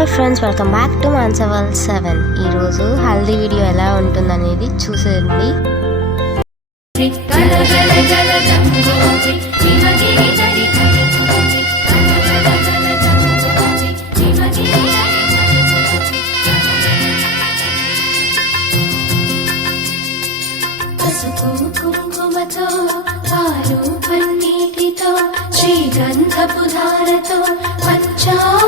Hi friends welcome back to మాన్సవల్ seven ఈరోజు haldi video ఎలా ఉంటుందనేది చూసేయండి. గల గల గల పంచా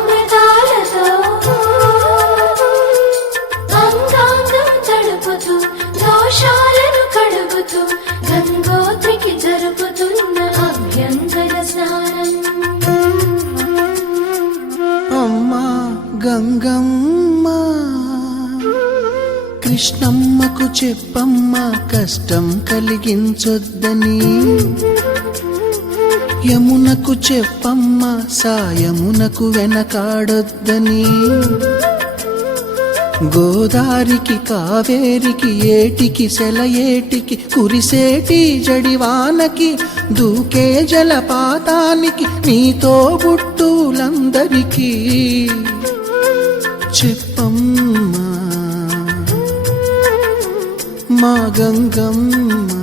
గంగమ్మ కృష్ణమ్మకు చెప్పమ్మ కష్టం కలిగించొద్దని. యమునకు చెప్పమ్మ సాయమునకు వెనకాడొద్దని. గోదారికి కావేరికి ఏటికి సెలయేటికి కురిసేటి జడివానకి దూకే జలపాతానికి నీతో బుట్టులందరికీ చెప్పమ్మా. మా గంగమ్మ